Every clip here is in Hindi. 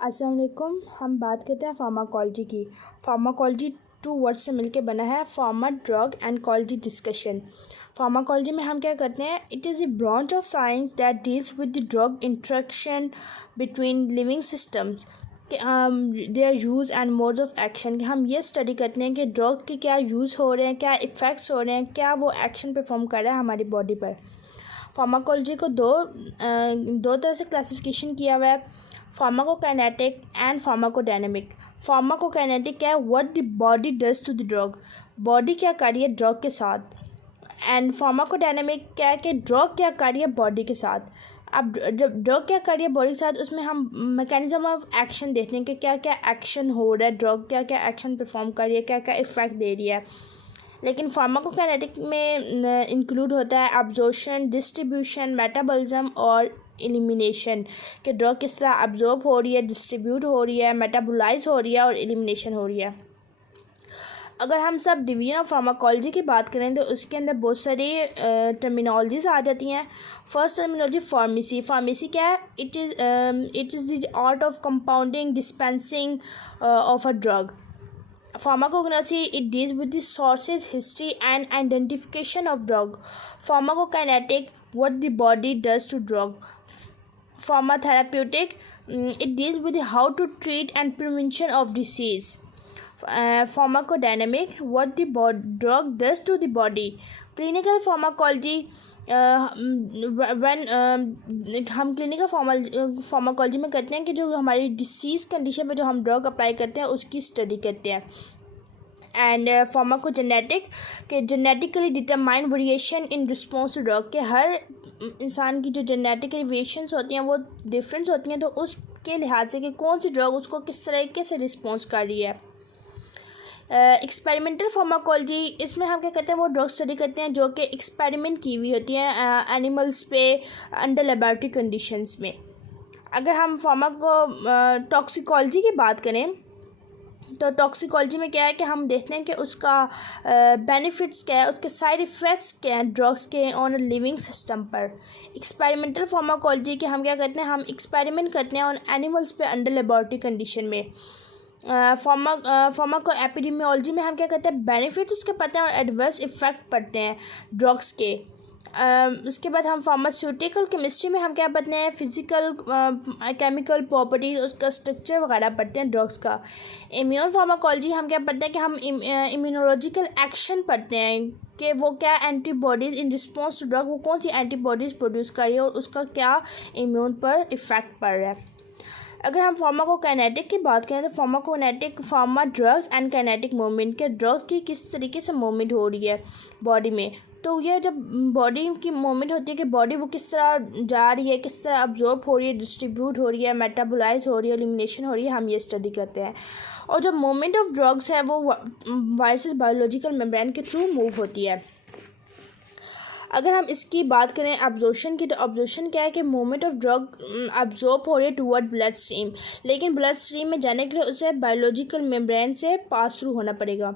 अस्सलाम वालेकुम। हम बात करते हैं फार्माकोलॉजी की। फार्माकोलॉजी टू वर्ड्स से मिलकर बना है, फार्मा ड्रग एंड कोलॉजी डिस्कशन। फार्माकोलॉजी में हम क्या करते हैं, it is a branch of science that deals with the drug interaction between living systems, their use and modes of action. कि हम ये स्टडी करते हैं कि ड्रग के क्या यूज़ हो रहे हैं, क्या इफ़ेक्ट्स हो रहे हैं, क्या वो एक्शन परफॉर्म कर रहा है हमारी बॉडी पर। फार्माकोलॉजी को दो तरह से क्लासिफिकेशन किया हुआ है, फार्माकोकाइनेटिक एंड फार्माकोडायनेमिक। फार्माकोकाइनेटिक क्या है, what the body does to the drug, body क्या कर रही है ड्रग के साथ। एंड फार्माकोडायनेमिक क्या है कि ड्रग क्या कर रही है बॉडी के साथ। अब जब ड्रग क्या कर रही है बॉडी के साथ, उसमें हम मैकेनिज्म ऑफ एक्शन देखते हैं कि क्या क्या एक्शन हो रहा है, ड्रग क्या क्या एक्शन परफॉर्म कर रही है, क्या क्या इफ़ेक्ट दे रही है। लेकिन फार्माकोकाइनेटिक में इंक्लूड होता है अब्जॉर्प्शन, डिस्ट्रीब्यूशन, मेटाबॉलिज्म और एलिमिनेशन। कि ड्रग किस तरह अब्जॉर्ब हो रही है, डिस्ट्रीब्यूट हो रही है, मेटाबोलाइज हो रही है और एलिमिनेशन हो रही है। अगर हम सब डिवीजन ऑफ फार्माकोलॉजी की बात करें तो उसके अंदर बहुत सारी टर्मिनोलॉजीज आ जाती हैं। First terminology pharmacy. फार्मेसी क्या है, it is the art of compounding, dispensing of a drug. Pharmacognosy, it deals with the sources, history and identification of drug. Pharmacokinetic, what the body does to drug. Pharmacotherapeutic, it deals with how to treat and prevention of disease. Pharmacodynamic, what the drug does to the body. Clinical pharmacology, when हम क्लिनिकल फार्माकोलॉजी में करते हैं कि जो हमारी डिसीज़ कंडीशन पे जो हम ड्रग अप्लाई करते हैं उसकी स्टडी करते हैं। एंड फार्माकोजेनेटिक के genetically determined variation in response to drug. के हर इंसान की जो जेनेटिकली वेरिएशंस होती हैं वो डिफरेंस होती हैं, तो उसके लिहाज से कि कौन सी ड्रग उसको किस तरीके से रिस्पॉन्स कर रही है। एक्सपेरिमेंटल फार्माकोलॉजी, इसमें हम क्या करते हैं, वो ड्रग स्टडी करते हैं जो कि एक्सपेरिमेंट की हुई होती हैं एनिमल्स पे अंडर लेबोरेटरी कंडीशंस में। अगर हम टॉक्सिकोलॉजी की बात करें तो टॉक्सिकोलॉजी में क्या है कि हम देखते हैं कि उसका बेनिफिट्स क्या है, उसके साइड इफ़ेक्ट्स क्या हैं ड्रग्स के ऑन लिविंग सिस्टम पर। एक्सपेरिमेंटल फार्माकोलॉजी के हम क्या करते हैं, हम एक्सपेरिमेंट करते हैं ऑन एनिमल्स पे अंडर लेबोरेटरी कंडीशन में। फार्माको एपिडेमियोलॉजी में हम क्या करते हैं, बेनिफिट्स उसके पढ़ते हैं और एडवर्स इफ़ेक्ट पढ़ते हैं ड्रग्स के। उसके बाद हम फार्मास्यूटिकल केमिस्ट्री में हम क्या पढ़ते हैं, फिज़िकल केमिकल प्रॉपर्टीज, उसका स्ट्रक्चर वगैरह पढ़ते हैं ड्रग्स का। इम्यून फार्माकोलॉजी हम क्या पढ़ते हैं कि हम इम्यूनोलॉजिकल एक्शन पढ़ते हैं कि वो क्या antibodies in response to drug, वो कौन सी एंटीबॉडीज़ प्रोड्यूस कर रही है और उसका क्या इम्यून पर इफ़ेक्ट पड़ रहा है। अगर हम फार्माकोकाइनेटिक की बात करें तो pharmacokinetic, pharma drugs and kinetic movement के ड्रग्स की किस तरीके से मूवमेंट हो रही है बॉडी में। तो ये जब बॉडी की मूवमेंट होती है कि बॉडी वो किस तरह जा रही है, किस तरह अब्जॉर्ब हो रही है, डिस्ट्रीब्यूट हो रही है, मेटाबोलाइज हो रही है, एलिमिनेशन हो रही है, हम ये स्टडी करते हैं। और जो मूवमेंट ऑफ ड्रग्स है वो वायरसेस बायोलॉजिकल मेम्ब्रेन के थ्रू मूव होती है। अगर हम इसकी बात करें अब्जॉर्प्शन की, तो अब्जॉर्प्शन क्या है कि मूवमेंट ऑफ ड्रग अब्जॉर्ब हो रही है टूवर्ड ब्लड स्ट्रीम, लेकिन ब्लड स्ट्रीम में जाने के लिए उसे बायोलॉजिकल मेम्ब्रेन से पास थ्रू होना पड़ेगा।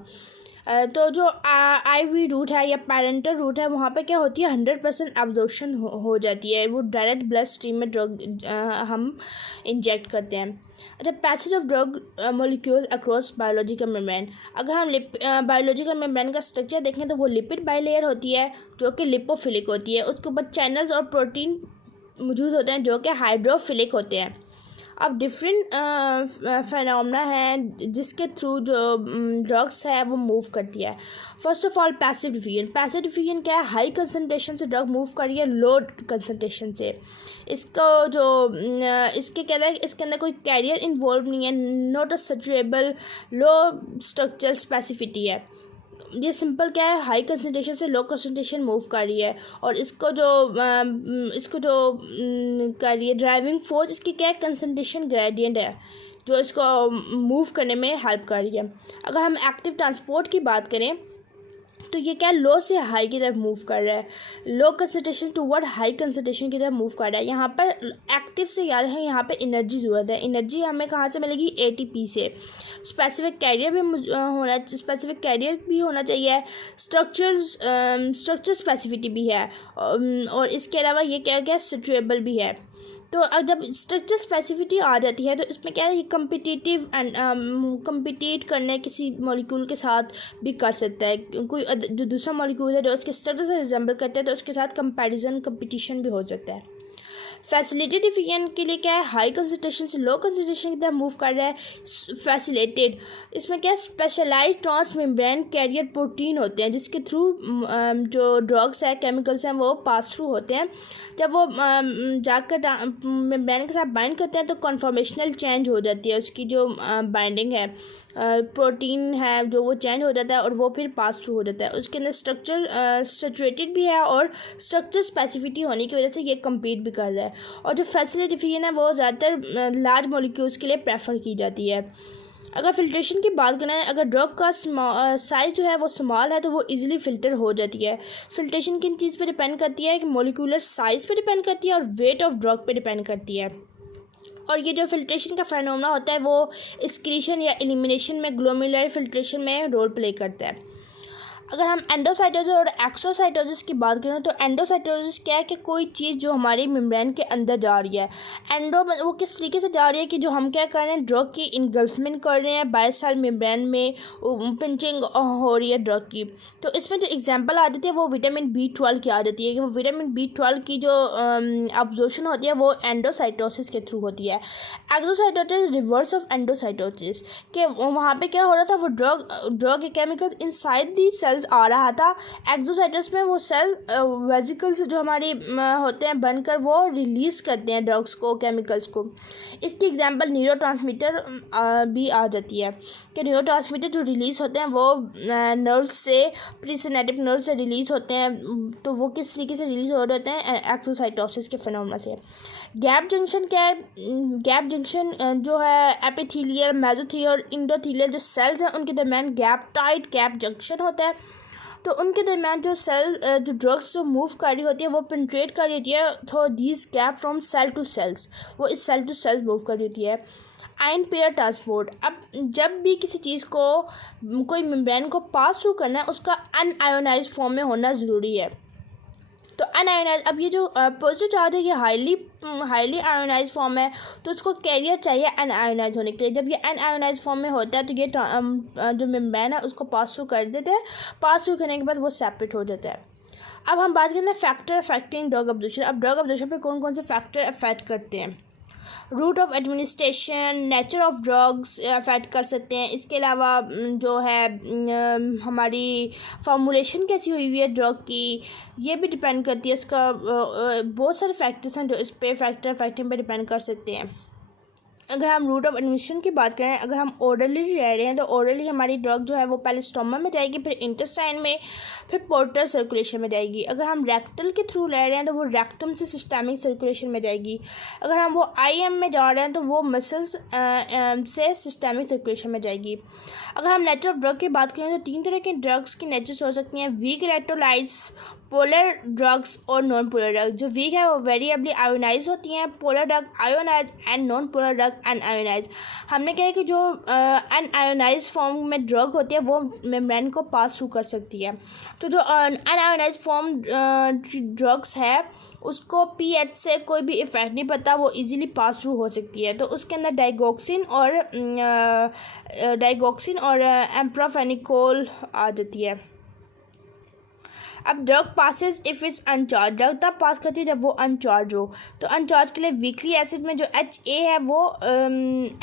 तो जो IV रूट है या पैरेंटल रूट है, वहाँ पे क्या होती है 100% अब्जॉर्प्शन हो जाती है, वो डायरेक्ट ब्लड स्ट्रीम में ड्रग हम इंजेक्ट करते हैं। अच्छा, passage of drug molecule across biological membrane. अगर हम बायोलॉजिकल मेम्ब्रेन का स्ट्रक्चर देखें तो वो लिपिड बाइलेयर होती है जो कि लिपोफिलिक होती है, उसके ऊपर चैनल्स और प्रोटीन मौजूद होते हैं जो कि हाइड्रोफिलिक होते हैं। अब डिफरेंट फिनोमेना हैं जिसके थ्रू जो ड्रग्स है वो मूव करती है। First of all passive diffusion. Passive diffusion क्या है, हाई कंसनट्रेशन से ड्रग मूव कर रही है लो कंसनट्रेशन से। इसको जो इसके क्या है, इसके अंदर कोई कैरियर इन्वॉल्व नहीं है, नॉट अ सैचुरेबल, लो स्ट्रक्चर स्पेसिफिटी है। ये सिंपल क्या है, हाई कंसनट्रेशन से लो कंसनट्रेशन मूव कर रही है। और इसको जो कर रही है ड्राइविंग फोर्स, इसकी क्या है, कंसनट्रेशन ग्रेडियंट है जो इसको मूव करने में हेल्प कर रही है। अगर हम एक्टिव ट्रांसपोर्ट की बात करें तो ये क्या लो से हाई की तरफ मूव कर रहा है, low concentration toward high concentration की तरफ मूव कर रहा है। यहाँ पर एक्टिव से याद है, यहाँ पे एनर्जी ज़रूरत है। एनर्जी हमें कहाँ से मिलेगी, ATP से। स्पेसिफिक कैरियर भी होना चाहिए, स्ट्रक्चर स्पेसिफिटी भी है, और इसके अलावा ये क्या क्या सैचुरेबल भी है। तो जब स्ट्रक्चर स्पेसिफिसिटी आ जाती है तो इसमें क्या है, ये कम्पिटिटिव एंड कम्पिटिट करने किसी मॉलिक्यूल के साथ भी कर सकता है। कोई जो दूसरा मॉलिक्यूल है जो उसके स्ट्रक्चर से रिजेंबल करता है तो उसके साथ कंपैरिजन कंपटीशन भी हो सकता है। फैसिलिटेड डिफिकेशन के लिए क्या है, हाई कंसंट्रेशन से लो कंसंट्रेशन की तरफ मूव कर रहा है। फैसिलिटेड, इसमें क्या है, specialise transmembrane carrier protein होते हैं जिसके थ्रू जो ड्रग्स है, केमिकल्स हैं, वो पास थ्रू होते हैं। जब वो जाकर मेम्ब्रेन के साथ बाइंड करते हैं तो कन्फॉर्मेशनल चेंज हो जाती है, उसकी जो बाइंडिंग है, प्रोटीन है जो वो चेंज हो जाता है और वो फिर पास थ्रू हो जाता है। उसके अंदर स्ट्रक्चर सैचुरेटेड भी है और स्ट्रक्चर स्पेसिफिसिटी होने की वजह से ये कम्पीट भी कर रहा है। और जो फैसिलिटेशन है वो ज़्यादातर लार्ज मॉलिक्यूल्स के लिए प्रेफर की जाती है। अगर फिल्ट्रेशन की बात करें, अगर ड्रग का साइज़ जो है वो स्मॉल है तो वो इजीली फ़िल्टर हो जाती है। फिल्ट्रेशन किन चीज़ पे डिपेंड करती है कि मॉलिक्यूलर साइज़ पे डिपेंड करती है और वेट ऑफ ड्रग पे डिपेंड करती है। और ये जो फिल्ट्रेशन का फेनोमेना होता है वो एक्सक्रीशन या एलिमिनेशन में, ग्लोमेरुलर फिल्ट्रेशन में रोल प्ले करता है। अगर हम एंडोसाइटोसिस और एक्सोसाइटोसिस की बात करें तो एंडोसाइटोसिस क्या है कि कोई चीज़ जो हमारी मेम्ब्रेन के अंदर जा रही है। एंडो वो किस तरीके से जा रही है कि जो हम क्या कर रहे हैं, ड्रग की इनगल्फमेंट कर रहे हैं, बायसेल मेम्ब्रेन में पिंचिंग हो रही है ड्रग की। तो इसमें जो एग्जांपल आ जाती है वो विटामिन B12 की आ जाती है कि वो विटामिन B12 की जो अब्जॉर्प्शन होती है वो एंडोसाइटोसिस के थ्रू होती है। एक्सोसाइटोसिस रिवर्स ऑफ एंडोसाइटोसिस, कि वहाँ पे क्या हो रहा था, वो drug chemical inside the cells आ रहा था। एक्सोसाइटस में वो सेल वेसिकल्स जो हमारी होते हैं बनकर वो रिलीज़ करते हैं ड्रग्स को, केमिकल्स को। इसकी एग्जांपल न्यूरोट्रांसमीटर भी आ जाती है कि न्यूरोट्रांसमीटर जो रिलीज़ होते हैं वो नर्व्स से, प्रीसिनेप्टिक नर्व से रिलीज़ होते हैं। तो वो किस तरीके से रिलीज़ हो रहे होते हैं, एक्सोसाइटोसिस के फिनोमेना से। गैप जंक्शन क्या है, गैप जंक्शन जो है एपिथेलियल, मेसोथेलियल और इंडोथेलियल जो सेल्स हैं उनके दरमियान गैप, टाइट गैप जंक्शन होता है। तो उनके दरमियान जो सेल जो ड्रग्स जो मूव कर रही होती है वो पेनिट्रेट कर रही होती है through these gap from cell to cells, वो इस सेल टू सेल्स मूव कर रही होती है। आयन पेयर ट्रांसपोर्ट, अब जब भी किसी चीज़ को कोई मेम्ब्रेन को पास थ्रू करना है उसका अनआयोनाइज्ड फॉर्म में होना ज़रूरी है। तो अनआयोनाइज, अब ये जो पॉजिटिव चार्ज है ये हाईली आयोनाइज फॉर्म है तो उसको कैरियर चाहिए अनआयोनाइज होने के लिए। जब ये अनआयोनाइज फॉर्म में होता है तो ये जो मेम्ब्रेन है उसको पास थ्रू कर देते हैं, पास थ्रू करने के बाद वो सेपरेट हो जाता है। अब हम बात करते हैं फैक्टर अफेक्टिंग ड्रग अब्जॉर्प्शन। अब ड्रग अब्जॉर्प्शन पे कौन कौन से फैक्टर अफेक्ट करते हैं, route of administration, nature of drugs affect कर सकते हैं। इसके अलावा जो है हमारी फॉर्मुलेशन कैसी हुई है ड्रग की, ये भी डिपेंड करती है। इसका बहुत सारे फैक्टर्स हैं जो इस पे फैक्टर अफेक्टिंग पे डिपेंड कर सकते हैं। अगर हम रूट ऑफ एडमिशन की बात करें, अगर हम ओरली रह रहे हैं तो ओरली हमारी ड्रग जो है वो पहले स्टोमा में जाएगी, फिर इंटेस्टाइन में, फिर पोर्टल सर्कुलेशन में जाएगी। अगर हम रेक्टल के थ्रू ले रहे हैं तो वो रेक्टम से सिस्टमिक सर्कुलेशन में जाएगी। अगर हम वो IM में जा रहे हैं तो वो मसल्स से सिस्टमिक सर्कुलेशन में जाएगी। अगर हम नेचर ऑफ ड्रग की बात करें तो 3 तरह के ड्रग्स की नेचर्स हो सकती हैं, वीक इलेक्ट्रोलाइट्स, पोलर ड्रग्स और नॉन पोलर ड्रग। जो वीक है वो वेरिएबली आयोनाइज होती हैं, polar drug ionise and non polar drug un-ionised. हमने कहा कि जो अनआयोनाइज फॉर्म में ड्रग होती है वो मेम्ब्रेन को पास थ्रू कर सकती है। तो जो अनआयोनाइज फॉर्म ड्रग्स है उसको pH से कोई भी इफेक्ट नहीं पड़ता, वो इजीली पास थ्रू हो सकती है। तो उसके अंदर डाइगोक्सिन और एम्प्रोफेनिकोल आ जाती है। अब drug passes if it's uncharged, drug तब पास करती है जब वो अनचार्ज हो। तो अनचार्ज के लिए वीकली एसिड में जो HA है वो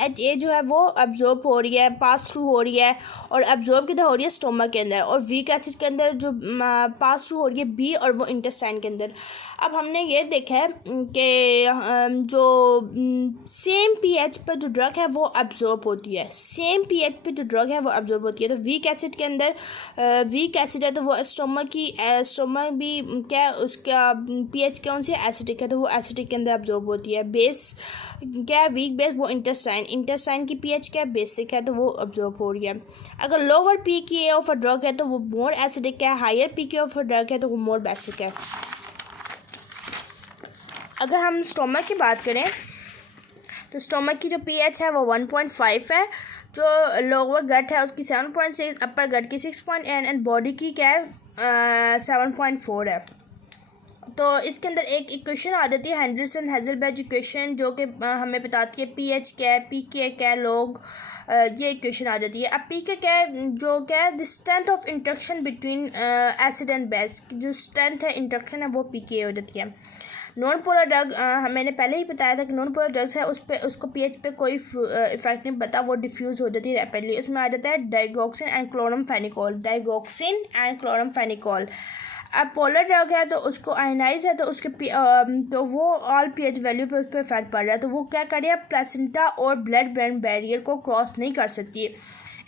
HA जो है वो अब्जॉर्ब हो रही है, पास थ्रू हो रही है और अब्जॉर्ब किधर हो रही है, स्टोमक के अंदर। और वीक एसिड के अंदर जो पास थ्रू हो रही है B और वो इंटेस्टाइन के अंदर। अब हमने ये देखा है कि जो सेम pH पर जो ड्रग है वो अब्जॉर्ब होती है, सेम pH पर जो ड्रग है वो अब्जॉर्ब होती है। तो वीक एसिड के अंदर वीक एसिड है तो वो स्टोमक भी क्या है, उसका pH कौन सी एसिडिक है तो वो एसिडिक के अंदर अब्जॉर्ब होती है। बेस क्या है, वीक बेस वो इंटेस्टाइन की pH क्या है, बेसिक है तो वो अब्जॉर्ब हो रही है। अगर lower pKa of a drug है तो वो मोर एसिडिक है, higher pKa of a drug है तो वो मोर बेसिक है। अगर हम स्टोमक की बात करें तो स्टोमक की जो pH है वो 1.5 है, जो लोअर गट है उसकी 7.6, अपर गट की 6.8 एंड बॉडी की क्या है 7.4 है। तो इसके अंदर एक इक्वेशन आ जाती है हेंडरसन हेज़लबैच इक्वेशन, जो कि हमें बताती है पीएच क्या है, पी के क्या है, लोग ये इक्वेशन आ जाती है। अब पी के क्या है, जो क्या है the strength of interaction between acid and base, जो स्ट्रेंथ है इंटरेक्शन है वो पी के हो जाती है। नॉन पोलर ड्रग मैंने पहले ही बताया था कि नॉन पोलर ड्रग्स है उसको पीएच पे कोई इफेक्ट नहीं पता, वो डिफ्यूज़ हो जाती है रैपिडली। उसमें आ जाता है डाइगोक्सिन एंड क्लोरमफेनिकोल। अब पोलर ड्रग है तो उसको आयनाइज है तो उसके तो वो ऑल पीएच वैल्यू पे उस पर इफेक्ट पड़ रहा है, तो वो क्या कर रही है, प्लेसेंटा और ब्लड ब्रेन बैरियर को क्रॉस नहीं कर सकती है।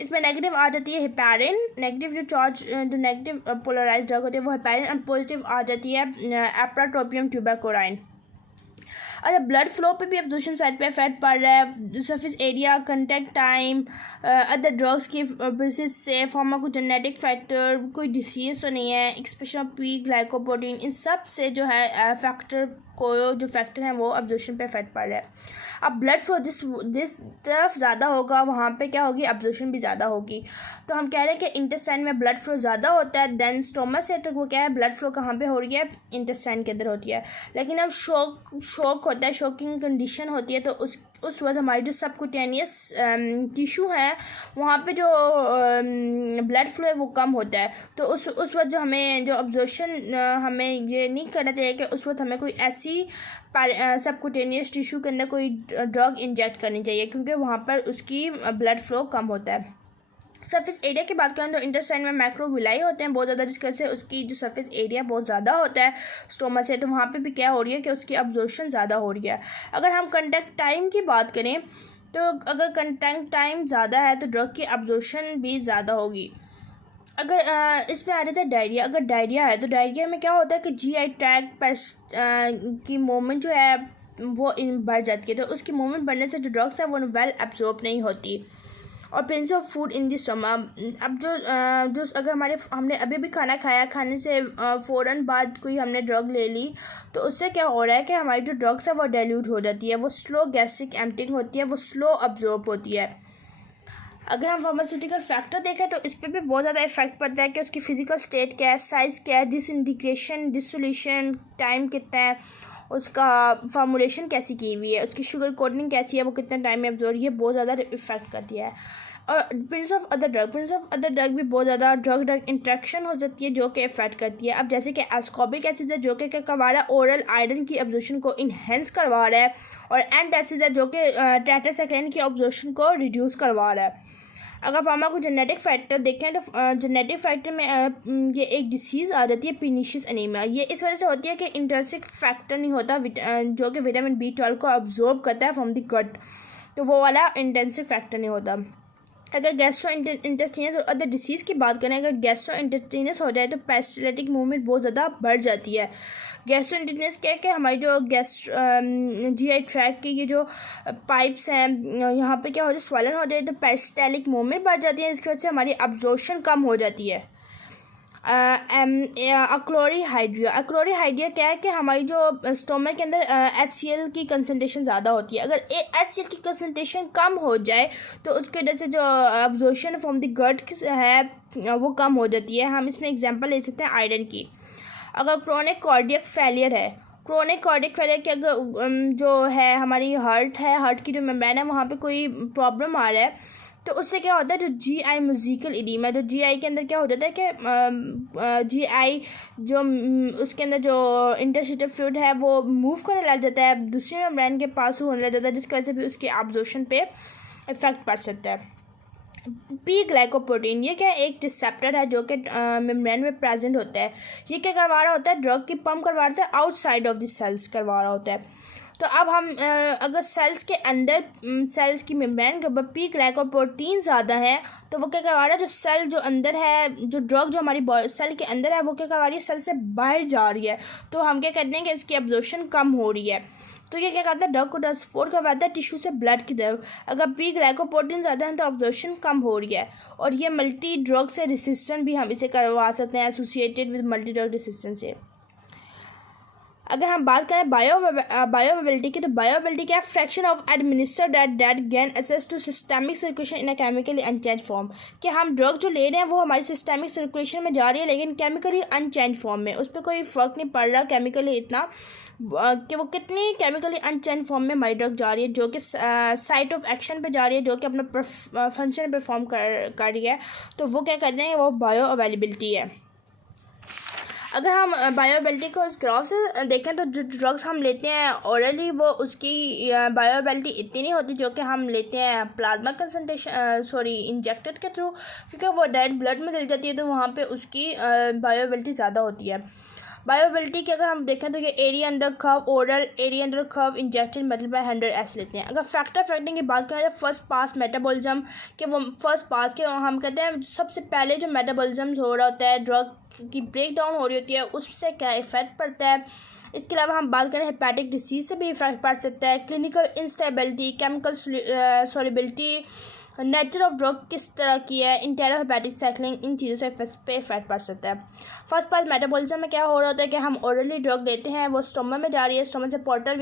इसमें नेगेटिव आ जाती है हेपेरिन, नेगेटिव जो नेगेटिव पोलराइज ड्रग होती है वो हेपेरिन, और पॉजिटिव आ जाती है एप्राट्रोपियम ट्यूबाकोराइन। अच्छा, ब्लड फ्लो पे भी एब्जॉर्प्शन साइड पे इफेक्ट पड़ रहा है, surface area, contact time, other drugs की बेसिस से, फार्माकोजेनेटिक फैक्टर, कोई डिसीज तो नहीं है, एक्सप्रेशन ऑफ पी ग्लाइकोप्रोटीन, इन सब से जो है फैक्टर को जो फैक्टर हैं वो एब्जॉर्प्शन पे इफेक्ट पड़ रहा है। अब ब्लड फ्लो जिस तरफ ज़्यादा होगा वहाँ पे क्या होगी, एब्जॉर्प्शन भी ज़्यादा होगी। तो हम कह रहे हैं कि इंटेस्टाइन में ब्लड फ्लो ज़्यादा होता है देन स्टोमक से, तो वो क्या है, ब्लड फ्लो कहाँ पे हो रही है, इंटेस्टाइन के अंदर होती है। लेकिन अब शॉक होता है, शॉकिंग कंडीशन होती है, तो उस वक्त हमारी जो सबकुटेनियस टिश्यू है वहाँ पे जो ब्लड फ्लो है वो कम होता है। तो उस वक्त जो हमें जो अब्जॉर्प्शन हमें ये नहीं करना चाहिए कि उस वक्त हमें कोई ऐसी सबकुटेनियस टिश्यू के अंदर कोई ड्रग इंजेक्ट करनी चाहिए, क्योंकि वहाँ पर उसकी ब्लड फ्लो कम होता है। सरफेस एरिया की बात करें तो इंटेस्टाइन में मैक्रोविलाई होते हैं बहुत ज़्यादा, जिसकी वजह से उसकी जो सरफेस एरिया बहुत ज़्यादा होता है स्टोमक से, तो वहाँ पे भी क्या हो रही है कि उसकी अब्जॉर्प्शन ज़्यादा हो रही है। अगर हम कंटेक्ट टाइम की बात करें तो अगर कंटेक्ट टाइम ज़्यादा है तो ड्रग की अब्जॉर्प्शन भी ज़्यादा होगी। अगर इसमें आ जाता है डायरिया, अगर डायरिया है तो डायरिया में क्या होता है कि जीआई ट्रैक्ट पर की मूवमेंट जो है वो बढ़ जाती है, तो उसकी मूवमेंट बढ़ने से जो ड्रग्स है वो वेल एब्जॉर्ब नहीं होती। और Prince of food in the stomach, अब जो अगर हमने अभी भी खाना खाया, खाने से फ़ौरन बाद कोई हमने ड्रग ले ली, तो उससे क्या हो रहा है कि हमारी जो ड्रग्स है वो डाइल्यूट हो जाती है, वो स्लो गैस्ट्रिक एम्पटिंग होती है, वो स्लो अब्जॉर्ब होती है। अगर हम फार्मास्यूटिकल फैक्टर देखें तो इस पर भी बहुत ज़्यादा इफेक्ट पड़ता है कि उसकी फिजिकल स्टेट क्या है, साइज़ क्या है, डिसइंटीग्रेशन डिसोल्यूशन टाइम कितना है, उसका फार्मूलेशन कैसी की हुई है, उसकी शुगर कोटिंग कैसी है, वो कितने टाइम में अब्जॉर्ब, ये बहुत ज़्यादा इफेक्ट करती है। और प्रिंस ऑफ अदर ड्रग भी बहुत ज़्यादा ड्रग इंट्रैक्शन हो जाती है जो कि इफेक्ट करती है। अब जैसे कि एस्कॉर्बिक एसिड है जो कि क्या करवा रहा है, ओरल आयरन की अब्जॉर्प्शन को इन्हेंस करवा रहा है, और एंटासिड है जो कि टेट्रासाइक्लिन की अब्जॉर्प्शन को रिड्यूस करवा रहा है। अगर फार्माकोजेनेटिक फैक्टर देखें तो जेनेटिक फैक्टर में ये एक डिसीज़ आ जाती है पिनीशियस एनीमिया। ये इस वजह से होती है कि इंट्रिंसिक फैक्टर नहीं होता जो कि विटामिन B12 को अब्जॉर्ब करता है फ्रॉम द गट, तो वो वाला इंटेंसिव फैक्टर नहीं होता। अगर गैस्ट्रो इंटेस्टिनस और अदर डिसीज़ की बात करें, अगर गैस्ट्रो इंटेस्टिनस हो जाए तो पेरिस्टाल्टिक मूवमेंट बहुत ज़्यादा बढ़ जाती है। गैस्ट्रो इंटेस्टिनस क्या है कि हमारी जो जीआई ट्रैक की ये जो पाइप्स हैं यहाँ पे क्या हो जाए, स्वलन हो जाए, तो पेरिस्टाल्टिक मूवमेंट बढ़ जाती है, इसकी वजह से हमारी अब्जॉर्प्शन कम हो जाती है। अक्लोरीहाइड्रिया क्या है कि हमारी जो स्टोमक के अंदर HCl की कंसनट्रेशन ज़्यादा होती है। अगर HCl की कंसनट्रेशन कम हो जाए तो उसकी वजह से जो अब्जॉर्प्शन फ्रॉम द गट है वो कम हो जाती है। हम इसमें एग्जांपल ले सकते हैं आयरन की। अगर क्रोनिक कार्डियक फेलियर है, के अगर जो है हमारी हार्ट की जो मेम्ब्रेन है वहाँ पे कोई प्रॉब्लम आ रहा है, तो उससे क्या होता है, जो GI म्यूजिकल इडीमा, जो GI के अंदर क्या हो जाता है कि GI जो उसके अंदर जो इंटरस्टिशियल फ्लूइड है वो मूव करने लग जाता है, दूसरे मेम्ब्रेन के पास होने लग जाता है, जिसकी वजह से भी उसके एब्जॉर्प्शन पे इफेक्ट पड़ सकता है। पी ग्लाइकोप्रोटीन ये क्या है, एक रिसेप्टर है जो कि मेम्ब्रेन में प्रेजेंट होता है। ये क्या करवा रहा होता है, ड्रग की पंप करवा रहा है आउटसाइड ऑफ द सेल्स करवा रहा होता है। तो अब हम अगर सेल्स के अंदर सेल्स की मेम्ब्रेन के ऊपर पी ग्लाइकोप्रोटीन ज़्यादा है तो वो क्या करवा रहा है, जो सेल जो अंदर है, जो ड्रग जो हमारी सेल के अंदर है वो क्या करवा रही है, सेल से बाहर जा रही है, तो हम क्या कहते हैं कि इसकी एब्जॉर्प्शन कम हो रही है। तो ये क्या करता है, ड्रग को ट्रांसपोर्ट करवाता है टिश्यू से ब्लड की तरफ। अगर पी ग्लाइकोप्रोटीन ज़्यादा है तो अब्जॉर्प्शन कम हो रही है, और ये मल्टी ड्रग से रेसिस्टेंट भी हम इसे करवा सकते हैं, associated with multi drug resistance से। अगर हम बात करें बायोअवेलेबिलिटी की, तो बायोअवेलेबिलिटी क्या है? Fraction of administered that gain access to systemic circulation in a chemically unchanged form. कि हम ड्रग जो ले रहे हैं वो हमारी सिस्टमिक सर्कुलेशन में जा रही है, लेकिन केमिकली अनचेंज फॉर्म में, उस पर कोई फ़र्क नहीं पड़ रहा केमिकली इतना कि वो कितनी केमिकली अनचेंज फॉर्म में हमारी ड्रग जा रही है, जो कि साइट ऑफ एक्शन पे जा रही है, जो कि अपना फंक्शन परफॉर्म कर रही है, तो वो क्या कहते हैं? वो बायोअवेलेबिलिटी है। अगर हम बायोअवेलेबिलिटी को इस ग्राफ से देखें तो जो ड्रग्स हम लेते हैं ओरली, वो उसकी बायोअवेलेबिलिटी इतनी नहीं होती जो कि हम लेते हैं प्लाज्मा कंसंट्रेशन इंजेक्टेड के थ्रू, क्योंकि वो डायरेक्ट ब्लड में चली जाती है, तो वहाँ पे उसकी बायोअवेलेबिलिटी ज़्यादा होती है। बायोअवेलेबिलिटी की अगर हम देखें तो ये area under curve oral, area under curve injected multiply 100 लेते हैं। अगर फैक्टर फैक्टिंग की बात करें तो फर्स्ट पास मेटाबॉलिज्म के, वो फर्स्ट पास के हम कहते हैं सबसे पहले जो मेटाबॉलिज्म हो रहा होता है, ड्रग की ब्रेक डाउन हो रही होती है, उससे क्या इफेक्ट पड़ता है। इसके अलावा हम बात करें हेपेटिक डिसीज़ से भी इफेक्ट पड़ सकता है। Clinical instability, chemical solubility, nature of drug किस तरह की है, इंटेरोहेपेटिक साइक्लिंग, इन चीज़ों से पे इफेक्ट पड़ सकता है। फर्स्ट पास मेटाबॉलिज्म में क्या हो रहा होता है कि हम ओरली ड्रग लेते हैं, वो स्टोमक में जा रही है, स्टोमक से पोर्टर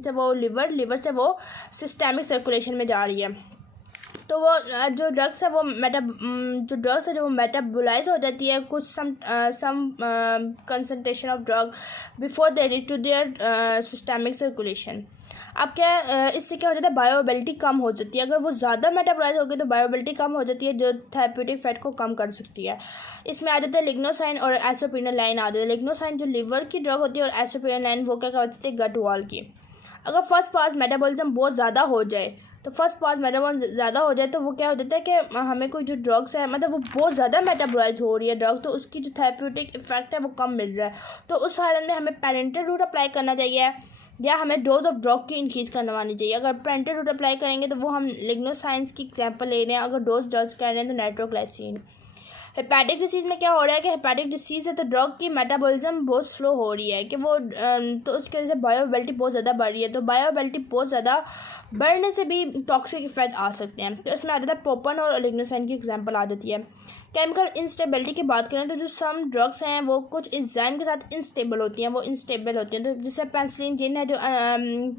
से वो लिवर से वो सिस्टमिक सर्कुलेशन में जा रही है, तो वो जो ड्रग्स है वो मेटाबोलाइज हो जाती है कुछ some concentration of drug before they reach to their systemic circulation. अब क्या इससे क्या हो जाता है? बायोअवेलेबिलिटी कम हो जाती है। अगर वो ज़्यादा मेटाबोलाइज होगी तो बायोअवेलेबिलिटी कम हो जाती है, जो थेरेप्यूटिक इफेक्ट को कम कर सकती है। इसमें आ जाता है लिग्नोसाइन और एसोप्रिनोलाइन आ जाता है। लिग्नोसाइन जो लिवर की ड्रग होती है और एसोप्रिनोलाइन वो क्या करती है? गट वॉल की। अगर फर्स्ट पास मेटाबॉलिज्म बहुत ज़्यादा हो जाए, तो फर्स्ट पास मेटाबॉलिज्म ज़्यादा हो जाए तो वो क्या हो जाता है कि हमें कोई जो ड्रग्स है, मतलब वो बहुत ज़्यादा मेटाबॉलाइज हो रही है ड्रग, तो उसकी जो थेरेप्यूटिक इफेक्ट है वो कम मिल रहा है, तो उस हालत में हमें पेरेंटल रूट अप्लाई करना चाहिए या हमें डोज ऑफ ड्रग की इंक्रीज़ करवानी चाहिए। अगर पेरेंटल रूट अप्लाई करेंगे तो वो हम लिग्नोसाइंस की एग्जांपल ले रहे हैं, अगर डोज ड्रग्स कर रहे हैं तो नाइट्रोग्लाइसिन। हेपेटिक डिसीज़ में क्या हो रहा है कि हेपेटिक डिसीज़ है तो ड्रग की मेटाबॉलिज्म बहुत स्लो हो रही है, कि वो तो उसकी वजह से बायोअवेलेबिलिटी बहुत ज़्यादा बढ़ रही है, तो बायोअवेलेबिलिटी बहुत ज़्यादा बढ़ने से भी टॉक्सिक इफेक्ट आ सकते हैं। तो इसमें आ जाता है प्रोपन और लिग्नोसाइन की एग्जांपल आ जाती है। केमिकल इंस्टेबिलिटी की बात करें तो जो सम ड्रग्स हैं वो कुछ एंजाइम के साथ इंस्टेबल होती हैं, वो इंस्टेबल होती हैं, तो जैसे पेनिसिलिन जिन है, जो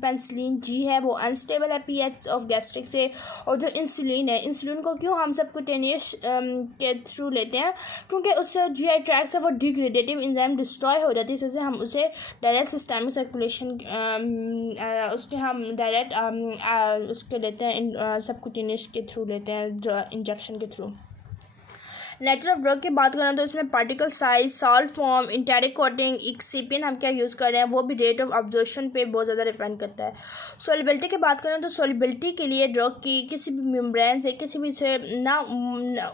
पेनिसिलिन जी है वो अनस्टेबल है पीएच ऑफ गैस्ट्रिक से। और जो इंसुलिन है, इंसुलिन को क्यों हम सबक्यूटेनियस के थ्रू लेते हैं? क्योंकि उससे जीआई ट्रैक्ट से वो डिग्रेडेटिव एंजाइम डिस्ट्रॉय हो जाती है, इससे हम उसे डायरेक्ट सिस्टमिक सर्कुलेशन उसके हम डायरेक्ट उसके लेते हैं, सबक्यूटेनियस के थ्रू लेते हैं, इंजेक्शन के थ्रू। नेचर ऑफ ड्रग की बात करें तो इसमें particle size, salt form, enteric coating, excipient हम क्या यूज़ कर रहे हैं, वो भी रेट ऑफ अब्जॉर्प्शन पे बहुत ज़्यादा डिपेंड करता है। सॉल्युबिलिटी की बात करें तो सॉल्युबिलिटी के लिए ड्रग की किसी भी मेम्ब्रेन से, किसी भी से ना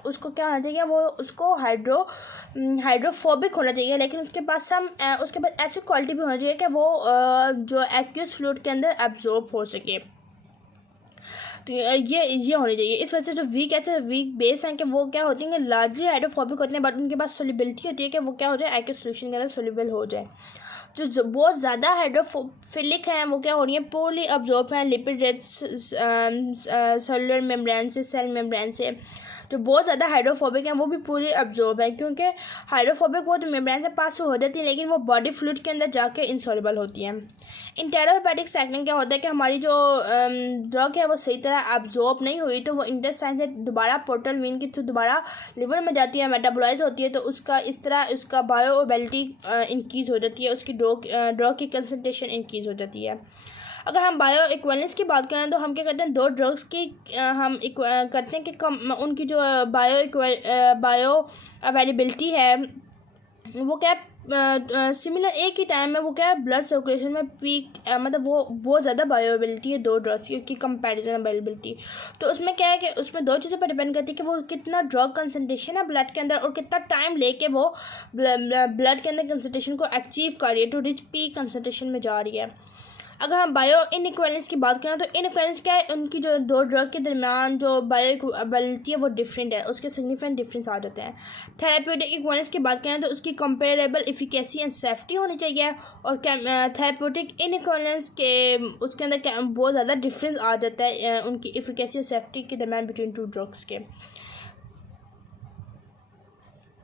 उसको क्या होना चाहिए, वो उसको हाइड्रोफोबिक होना चाहिए, लेकिन उसके पास ऐसी क्वालिटी भी होनी चाहिए कि वो जो एक्यूस फ्लूइड के अंदर एब्जॉर्ब हो सके, तो ये होनी चाहिए। इस वजह से जो वीक बेस हैं कि वो क्या होती हैं, लार्जली हाइड्रोफोबिक होते हैं, बट उनके पास सोल्युबिलिटी होती है कि वो क्या हो जाए, एक्वस सॉल्यूशन के अंदर सोल्यूबल हो जाए। जो बहुत ज़्यादा हाइड्रोफिलिक हैं वो क्या हो रही है, पोरली अब्जॉर्ब हैं लिपिड रिच सेलुलर मेम्ब्रेन से, सेल मेम्ब्रेन से। जो बहुत ज़्यादा हाइड्रोफोबिक हैं वो भी पूरी अब्जॉर्ब है, क्योंकि हाइड्रोफोबिक वो तो मेम्ब्रेन से पास हो जाती है, लेकिन वो बॉडी फ्लूइड के अंदर जाके इनसॉल्युबल होती हैं। इंटेरोहेपेटिक साइक्लिंग क्या होता है कि हमारी जो ड्रग है वो सही तरह अब्जॉर्ब नहीं हुई, तो वो इंटेस्टाइन से दोबारा पोर्टल वेन के थ्रू दोबारा लिवर में जाती है, मेटाबोलाइज होती है, तो उसका इस तरह उसका बायोअवेलेबिलिटी इंक्रीज़ हो जाती है, उसकी ड्रग की कंसंट्रेशन इंक्रीज़ हो जाती है। अगर हम बायो इक्वलेंस की बात करें तो हम क्या करते हैं, दो ड्रग्स की हम करते हैं कि कम उनकी जो बायो अवेलेबिलिटी है वो क्या सिमिलर एक ही टाइम में वो क्या ब्लड सर्कुलेशन में पीक मतलब वो बहुत ज़्यादा बायोअवेलेबिलिटी है दो ड्रग्स की कंपैरिजन अवेलेबिलिटी। तो उसमें क्या है कि उसमें दो चीज़ों पर डिपेंड करती है कि वो कितना ड्रग कंसंट्रेशन है ब्लड के अंदर और कितना टाइम लेके वो ब्लड के अंदर कंसंट्रेशन को अचीव कर रही है, टू रिच पीक कंसंट्रेशन में जा रही है। अगर हम बायो इनइक्वालिटी की बात करें तो इनइक्वालिटी क्या है, उनकी जो दो ड्रग के दरमियान जो बायो इक्वालिटी है वो डिफरेंट है, उसके सिग्निफिकेंट डिफरेंस आ जाते हैं। थेरेप्यूटिक इक्वालिटी की बात करें तो उसकी कंपेरेबल इफिकेसी एंड सेफ्टी होनी चाहिए, और थेरेप्यूटिक इनइक्वालिटी के उसके अंदर बहुत ज़्यादा डिफरेंस आ जाता है उनकी इफिकेसी और सेफ्टी के दरमियान बिटवीन टू ड्रग्स के।